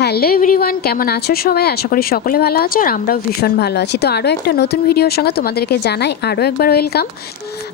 Hello everyone, কেমন আছো সবাই? আশা করি সকলে ভালো আছো আর আমরাও ভীষণ ভালো আছি। তো আরও একটা নতুন ভিডিওর সঙ্গে তোমাদেরকে জানাই আরও একবার ওয়েলকাম।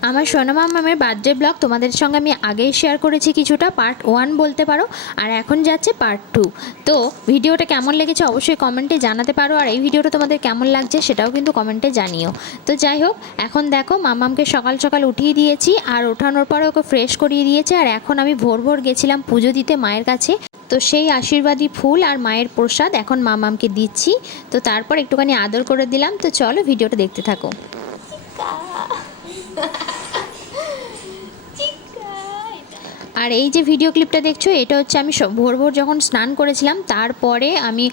আমার সোনামা মামের বার্থডে ব্লগ তোমাদের সঙ্গে আমি আগেই শেয়ার করেছি, কিছুটা পার্ট 1 বলতে পারো, আর এখন যাচ্ছে পার্ট 2। তো ভিডিওটা কেমন লেগেছে অবশ্যই কমেন্টে জানাতে পারো, আর এই ভিডিওটা তোমাদের কেমন লাগছে সেটাও কিন্তু কমেন্টে জানিও। তো যাই হোক, এখন দেখো মামামকে সকাল সকাল উঠিয়ে দিয়েছি, আর ওঠানোর পরে ওকে ফ্রেশ করিয়ে দিয়েছে, আর এখন আমি ভোর ভোর গেছিলাম পুজো দিতে মায়ের কাছে। তো সেই আশীর্বাদী ফুল আর মায়ের প্রসাদ এখন মামামকে দিচ্ছি। তো তারপর একটুখানি আদর করে দিলাম। তো চলো ভিডিওটা দেখতে থাকো। আর এই যে ভিডিও ক্লিপটা দেখছো, এটা হচ্ছে আমি ভোর ভোর যখন স্নান করেছিলাম, তারপরে আমি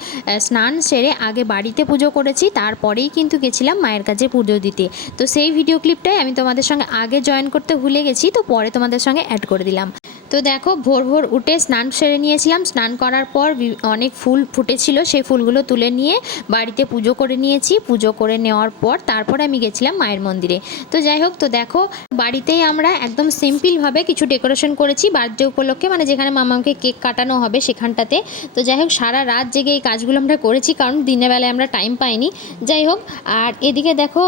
স্নান সেরে আগে বাড়িতে পুজো করেছি, তারপরেই কিন্তু গেছিলাম মায়ের কাছে পুজো দিতে। তো সেই ভিডিও ক্লিপটাই আমি তোমাদের সঙ্গে আগে জয়েন করতে ভুলে গেছি, তো পরে তোমাদের সঙ্গে অ্যাড করে দিলাম। তো দেখো, ভোর ভোর উঠে স্নান সেরে নিয়েছিলাম। স্নান করার পর অনেক ফুল ফুটেছিল, সেই ফুলগুলো তুলে নিয়ে বাড়িতে পুজো করে নিয়েছি। পুজো করে নেওয়ার পর তারপরে আমি গেছিলাম মায়ের মন্দিরে। তো যাই হোক, তো দেখো বাড়িতেই আমরা একদম সিম্পলভাবে কিছু ডেকোরেশন করেছি বার্থডে উপলক্ষে, মানে যেখানে মামাকে কেক কাটানো হবে সেখানটাতে। তো যাই হোক, সারা রাত জেগে এই কাজগুলো আমরা করেছি, কারণ দিনের বেলায় আমরা টাইম পাইনি। যাই হোক, আর এদিকে দেখো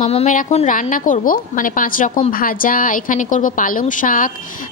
মামামের এখন রান্না করব, মানে 5 রকম ভাজা, এখানে করব পালং শাক,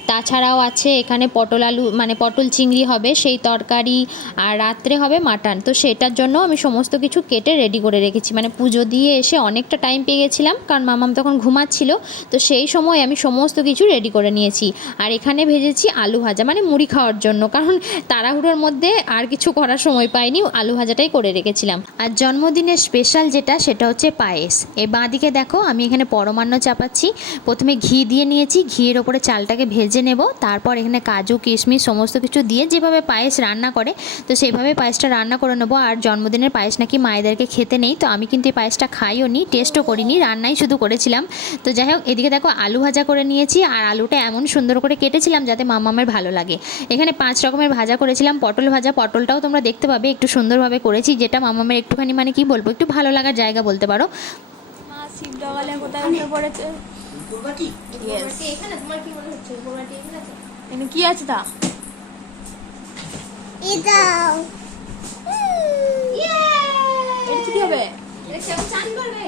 তাছাড়াও আছে এখানে পটল আলু, মানে পটল চিংড়ি হবে সেই তরকারি, আর রাত্রে হবে মাটন। তো সেটার জন্য আমি সমস্ত কিছু কেটে রেডি করে রেখেছি। মানে পুজো দিয়ে এসে অনেকটা টাইম পেয়ে গেছিলাম, কারণ মামাম তখন ঘুমাচ্ছিল। তো সেই সময় আমি সমস্ত কিছু রেডি করে নিয়েছি। আর এখানে ভেজেছি আলু ভাজা, মানে মুড়ি খাওয়ার জন্য, কারণ তাড়াহুড়োর মধ্যে আর কিছু করার সময় পাইনি, আলু ভাজাটাই করে রেখেছিলাম। আর জন্মদিনের স্পেশাল যেটা, সেটা হচ্ছে পায়েস। এই বাঁদিকে দেখো আমি এখানে পরমান্ন চাপাচ্ছি। প্রথমে ঘি দিয়ে নিয়েছি, ঘিয়ের ওপরে চালটাকে ভেজে নেব, তারপর এখানে কাজু কিশমিশ সমস্ত কিছু দিয়ে যেভাবে পায়েস রান্না করে, তো সেইভাবে পায়েসটা রান্না করে নেবো। আর জন্মদিনের পায়েস নাকি মায়েদেরকে খেতে নেই, তো আমি কিন্তু এই পায়েসটা খাইও নি, টেস্টও করিনি, রান্নাই শুধু করেছিলাম। তো যাই হোক, এদিকে দেখো আলু ভাজা করে নিয়েছি, আর আলুটা এমন সুন্দর করে কেটেছিলাম যাতে মামামের ভালো লাগে। এখানে 5 রকমের ভাজা করেছিলাম। পটল ভাজা, পটলটাও তোমরা দেখতে পাবে একটু সুন্দরভাবে করেছি, যেটা মামামের একটুখানি, মানে কি বলবো, একটু ভালো লাগার জায়গা বলতে পারো। মা শিব জগালে কোথায় উঠে পড়েছে? এখানে তোমার কি মনে হচ্ছে এখানে আছে? এখানে কি আছে তা? এটাও এটা কি হবে? এটা কেমন চান করবে?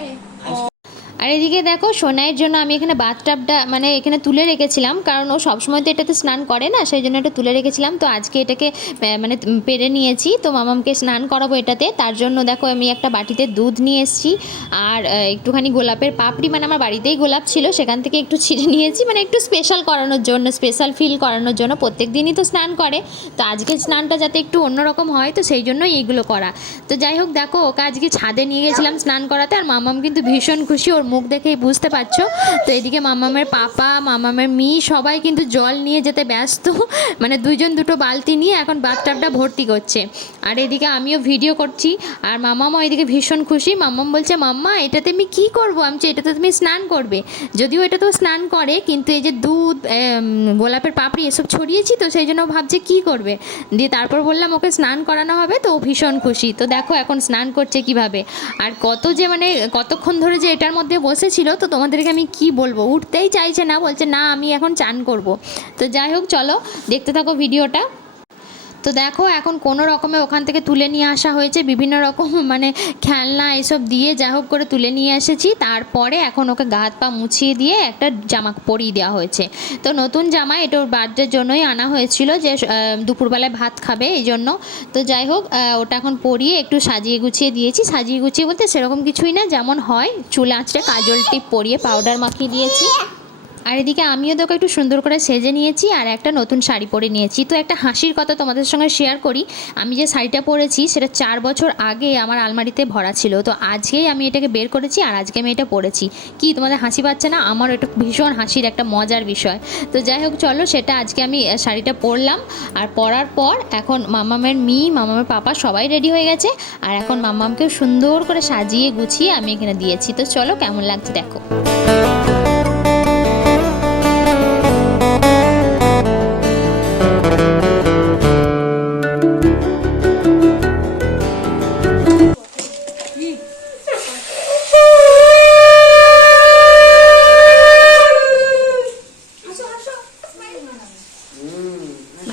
আর এদিকে দেখো সোনাইয়ের জন্য আমি এখানে বাথটাবটা, মানে এখানে তুলে রেখেছিলাম, কারণ ও সবসময় তো এটাতে স্নান করে না, সেই জন্য এটা তুলে রেখেছিলাম। তো আজকে এটাকে মানে পেরে নিয়েছি, তো মামামকে স্নান করাবো এটাতে। তার জন্য দেখো আমি একটা বাটিতে দুধ নিয়ে এসেছি, আর একটুখানি গোলাপের পাপড়ি, মানে আমার বাড়িতেই গোলাপ ছিল, সেখান থেকে একটু ছিঁড়ে নিয়েছি, মানে একটু স্পেশাল করানোর জন্য, স্পেশাল ফিল করানোর জন্য। প্রত্যেক দিনই তো স্নান করে, তো আজকে স্নানটা যাতে একটু অন্যরকম হয়, তো সেই জন্যই এইগুলো করা। তো যাই হোক, দেখো ওকে আজকে ছাদে নিয়ে গেছিলাম স্নান করাতে, আর মামাম কিন্তু ভীষণ খুশি, ওর মুখ দেখেই বুঝতে পারছো। তো এদিকে মামামের পাপা, মামামের মেয়ে সবাই কিন্তু জল নিয়ে যেতে ব্যস্ত, মানে দুজন দুটো বালতি নিয়ে এখন বাথটাবটা ভর্তি করছে। আর এদিকে আমিও ভিডিও করছি, আর মামামও এদিকে ভীষণ খুশি। মামাম বলছে, মাম্মা এটাতে আমি কী করবো? আমি এটাতে তুমি স্নান করবে। যদিও এটা তো স্নান করে, কিন্তু এই যে দুধ, গোলাপের পাপড়ি এসব ছড়িয়েছি, তো সেই জন্য ভাবছে কী করবে। দিয়ে তারপর বললাম ওকে স্নান করানো হবে, তো ও ভীষণ খুশি। তো দেখো এখন স্নান করছে কিভাবে, আর কত যে, মানে কতক্ষণ ধরে যে এটার মধ্যে বসেছিল, তো তোমাদেরকে আমি কি বলবো, উঠতেই চাইছে না, বলছে না আমি এখন চান করব। তো যাই হোক, চলো দেখতে থাকো ভিডিওটা। তো দেখো এখন কোনো রকমে ওখান থেকে তুলে নিয়ে আসা হয়েছে, বিভিন্ন রকম মানে খেলনা এসব দিয়ে যা হোক করে তুলে নিয়ে এসেছি। তারপরে এখন ওকে গা হাত পা মুছিয়ে দিয়ে একটা জামা পরিয়ে দেওয়া হয়েছে। তো নতুন জামা, এটা ওর বার্থডের জন্যই আনা হয়েছিল, যে দুপুরবেলায় ভাত খাবে এই জন্য। তো যাই হোক, ওটা এখন পরিয়ে একটু সাজিয়ে গুছিয়ে দিয়েছি। সাজিয়ে গুছিয়ে বলতে সেরকম কিছুই না, যেমন হয় চুল আঁচড়ে কাজল টিপ পরিয়ে পাউডার মাখিয়ে দিয়েছি। আর এদিকে আমিও তোকে একটু সুন্দর করে সেজে নিয়েছি, আর একটা নতুন শাড়ি পরে নিয়েছি। তো একটা হাসির কথা তোমাদের সঙ্গে শেয়ার করি। আমি যে শাড়িটা পরেছি সেটা 4 বছর আগে আমার আলমারিতে ভরা ছিল, তো আজকেই আমি এটাকে বের করেছি, আর আজকে আমি এটা পরেছি। কি তোমাদের হাসি পাচ্ছে না? আমার এটা ভীষণ হাসির একটা মজার বিষয়। তো যাই হোক, চলো সেটা আজকে আমি শাড়িটা পরলাম। আর পরার পর এখন মামামের মেয়ে, মামামের পাপা সবাই রেডি হয়ে গেছে, আর এখন মামামকেও সুন্দর করে সাজিয়ে গুছিয়ে আমি এখানে দিয়েছি। তো চলো কেমন লাগছে দেখো।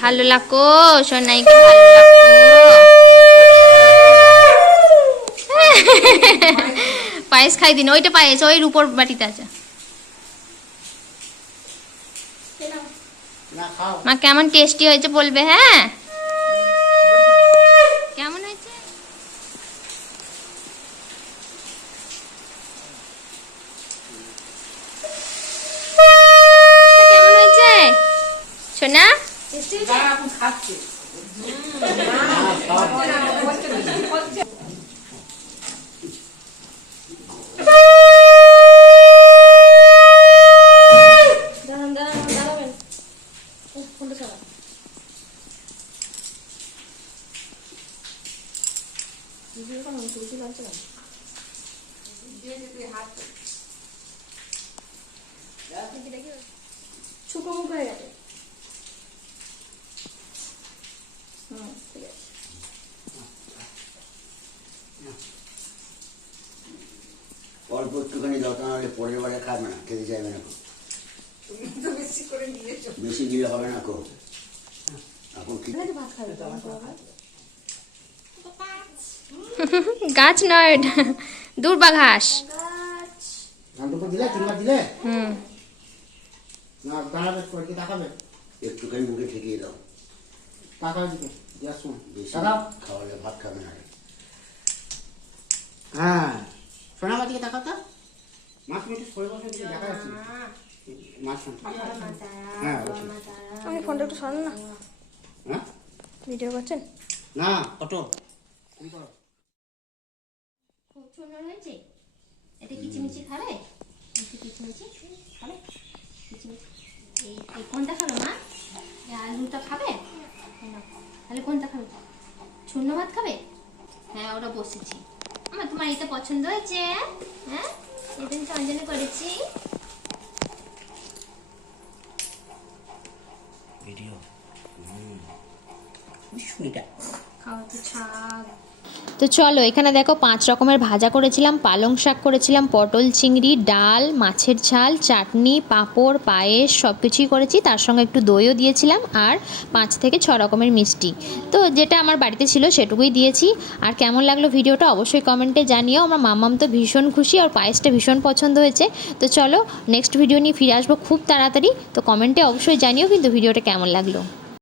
ভালো লাগো সোনাইকে ভালো লাগো। পায়েস খাই দিন, ওইটা পায়েস ওই রূপোর বাটিতে আছে। মা কেমন টেস্টি হয়েছে বলবে, হ্যাঁ কেমন হয়েছে? কেমন হয়েছে সোনা? শুকনো মুখ হয়ে গেছে। ঠিক আছে। অল্প একটুখানি দাও, তাহলে পরের বারে খাবে না, খেতে চাইবে না। বেশি দিলে হবে না কো। এখন কি ভাত খাবে গাছ নয় ওটা, দূর্বা ঘাস। দিলে 3 বার দিলে হুম না দাঁড়াবে করে কি তাকাবে একটুখানি মুখে ঠেকিয়ে দাও। তাকাবে দিকে যা শুন বেশি তাকাও। খাওয়ালে ভাত খাবে না। হ্যাঁ সোনা আমার দিকে তাকাও তো। মাছ মিটে সরে বসে দিকে দেখা যাচ্ছে মাছ শুন। হ্যাঁ আপনি ফোনটা একটু সরান না, হ্যাঁ ভিডিও করছেন। না অটো তুমি করো। খুব সুন্দর হয়েছে। এটা কিচিমিচি খাবে? একটু কিচিমিচি খাবে? কিচিমিচি এই কোনটা খাবে মা? এই আলুটা খাবে? নাও। তাহলে কোনটা খাবে? শূন্য ভাত খাবে? হ্যাঁ ওটা বসেছি। আমার তোমার এটা পছন্দ হয়েছে? হ্যাঁ এটা চঞ্জনে করেছি। ভিডিও সুইটা খাওয়া তো ছাড়। তো চলো এখানে দেখো 5 রকমের ভাজা করেছিলাম, পালং শাক করেছিলাম, পটল চিংড়ি, ডাল, মাছের ঝাল, চাটনি, পাঁপড়, পায়েস সব কিছুই করেছি। তার সঙ্গে একটু দইও দিয়েছিলাম আর 5 থেকে 6 রকমের মিষ্টি। তো যেটা আমার বাড়িতে ছিল সেটুকুই দিয়েছি। আর কেমন লাগলো ভিডিওটা অবশ্যই কমেন্টে জানিও। আমার মাম্মাম তো ভীষণ খুশি আর পায়েসটা ভীষণ পছন্দ হয়েছে। তো চলো নেক্সট ভিডিও নিয়ে ফিরে আসবো খুব তাড়াতাড়ি। তো কমেন্টে অবশ্যই জানিও কিন্তু ভিডিওটা কেমন লাগলো।